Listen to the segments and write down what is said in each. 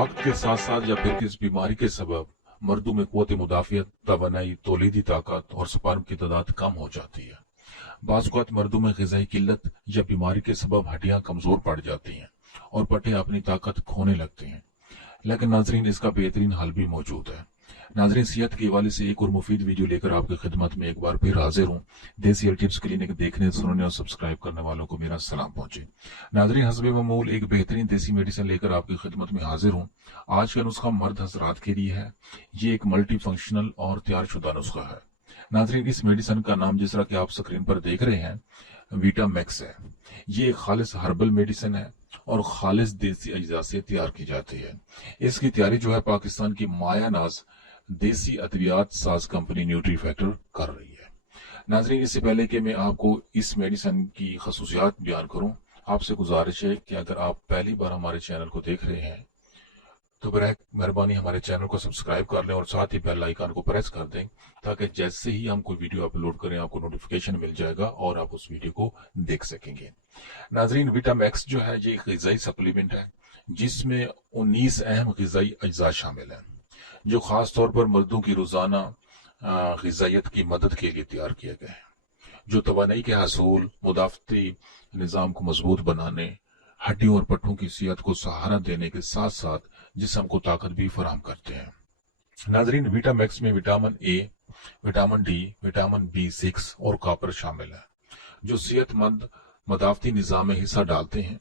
वक्त के साथ साथ या फिर किस बीमारी के सबब मर्दों में क़ुव्वत मुदाफ़ियत, तवानाई, तौलीदी ताकत और स्पर्म की तादाद कम हो जाती है। बाज़ औक़ात मर्दों में ग़िज़ाई किल्लत या बीमारी के सबब हड्डियां कमज़ोर पड़ जाती हैं और पट्टे अपनी ताकत खोने लगते हैं। लेकिन नाज़रीन, इसका बेहतरीन हल भी मौजूद है। नाज़रीन, सेहत के हवाले से एक और मुफीद वीडियो लेकर आपकी खिदमत में एक बार फिर हाजिर हूँ। देसी हेल्थ टिप्स क्लिनिक देखने, सुनने और सब्सक्राइब करने वालों को मेरा सलाम पहुंचे। नाज़रीन, हस्बे मामूल एक बेहतरीन देसी मेडिसिन लेकर आपकी खिदमत में हाजिर हूँ। आज का नुस्खा मर्द हजरात के लिए है। ये एक मल्टी फंक्शनल और तैयार शुदा नुस्खा है। नाज़रीन, इस मेडिसिन का नाम जिस तरह कि आप स्क्रीन पर देख रहे हैं, विटामैक्स है। ये एक खालिस हर्बल मेडिसिन है और खालिस देसी अज्जा से तैयार की जाती है। इसकी तैयारी जो है पाकिस्तान की मायानाज देसी अद्वियात साज कंपनी न्यूट्री फैक्टर कर रही है। नाज़रीन, इससे पहले कि मैं आपको इस मेडिसिन की खसूसियात बयान करूं, आपसे गुजारिश है कि अगर आप पहली बार हमारे चैनल को देख रहे हैं तो बराए मेहरबानी हमारे चैनल को सब्सक्राइब कर लें और साथ ही बेल आइकन को प्रेस कर दें, ताकि जैसे ही हम कोई वीडियो अपलोड करें आपको नोटिफिकेशन मिल जाएगा और आप उस वीडियो को देख सकेंगे। नाज़रीन, विटामैक्स जो है ये एक ग़िज़ाई सप्लीमेंट है जिसमें 19 अहम ग़िज़ाई अज्जा शामिल हैं, जो खास तौर पर मर्दों की रोजाना ग़िज़ाइयत की मदद के लिए तैयार किए गए हैं, जो तवानाई के हसूल, मुदाफ़ती निज़ाम को मजबूत बनाने, हड्डियों और पट्टों की सेहत को सहारा देने के साथ साथ जिस्म को ताकत भी फराहम करते हैं। नाज़रीन, विटामैक्स में vitamin A, vitamin D, vitamin B6 और कॉपर शामिल है, जो सेहतमंद मुदाफ़ती निज़ाम में हिस्सा डालते हैं।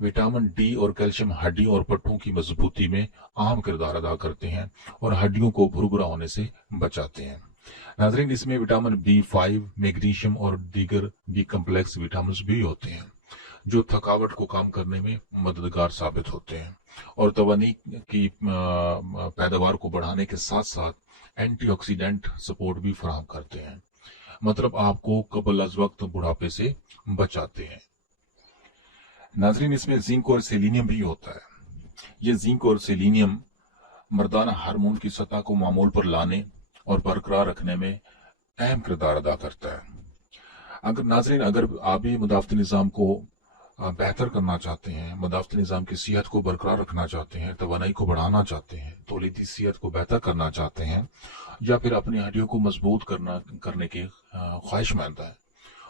विटामिन डी और कैल्शियम हड्डियों और पट्टों की मजबूती में अहम किरदार अदा करते हैं और हड्डियों को भुरभुरा होने से बचाते हैं। नाज़रीन, इसमें विटामिन B5, मैग्नीशियम और दीगर बी कम्प्लेक्स विटामिन भी होते हैं, जो थकावट को कम करने में मददगार साबित होते हैं और तवानी की पैदावार को बढ़ाने के साथ साथ एंटीऑक्सीडेंट सपोर्ट भी फराहम करते हैं, मतलब आपको कबल अज़ वक्त बुढ़ापे से बचाते हैं। नाज़रीन, इसमें जिंक और सेलेनियम भी होता है। ये जिंक और सेलेनियम मर्दाना हार्मोन की सतह को मामूल पर लाने और बरकरार रखने में अहम किरदार अदा करता है। अगर आप भी मुदाफ़ती निज़ाम को बेहतर करना चाहते हैं, मुदाफ़ती निज़ाम की सेहत को बरकरार रखना चाहते हैं, तवानाई को बढ़ाना चाहते हैं, तौलीदी सेहत को बेहतर करना चाहते हैं, या फिर अपनी हड्डियों को मजबूत करने की ख्वाहिशमंद है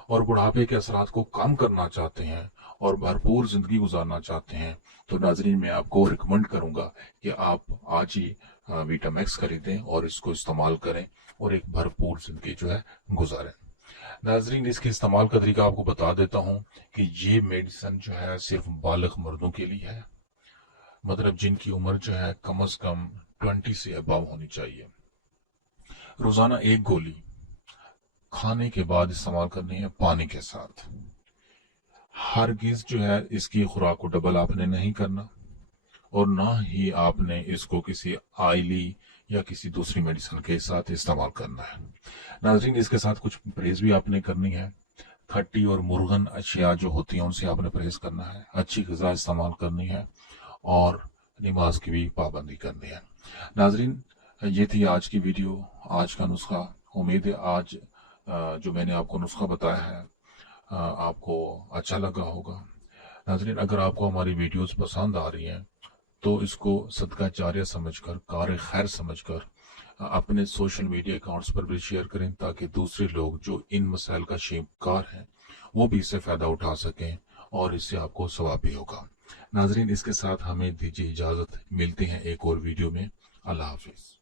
और बुढ़ापे के असरात को कम करना चाहते हैं और भरपूर जिंदगी गुजारना चाहते हैं, तो नाज़रीन मैं आपको रिकमेंड करूंगा कि आप आज ही विटामैक्स खरीदें और इसको इस्तेमाल करें और एक भरपूर जिंदगी जो है गुजारें। नाज़रीन, इसके इस्तेमाल का तरीका आपको बता देता हूं कि ये मेडिसिन जो है सिर्फ बालिग मर्दों के लिए है, मतलब जिनकी उम्र जो है कम से कम 20 से अबव होनी चाहिए। रोजाना एक गोली खाने के बाद इस्तेमाल करनी है पानी के साथ। हरगिज जो है इसकी खुराक को डबल आपने नहीं करना और ना ही आपने इसको किसी आयली या किसी दूसरी मेडिसिन के साथ इस्तेमाल करना है। नाज़रीन, इसके साथ कुछ परहेज भी आपने करनी है। खट्टी और मुर्गन अशिया जो होती हैं उनसे आपने परहेज करना है, अच्छी ग़िज़ा इस्तेमाल करनी है और नमाज की भी पाबंदी करनी है। नाज़रीन, ये थी आज की वीडियो, आज का नुस्खा। उम्मीद है आज जो मैंने आपको नुस्खा बताया है आपको अच्छा लगा होगा। नाज़रीन, अगर आपको हमारी वीडियोस पसंद आ रही हैं तो इसको सदका जारिया समझकर, कार खैर समझकर अपने सोशल मीडिया अकाउंट्स पर भी शेयर करें, ताकि दूसरे लोग जो इन मसाइल का शिकार हैं वो भी इससे फ़ायदा उठा सकें और इससे आपको सवाब भी होगा। नाज़रीन, इसके साथ हमें दीजिए इजाज़त, मिलते हैं एक और वीडियो में। अल्लाह हाफिज़।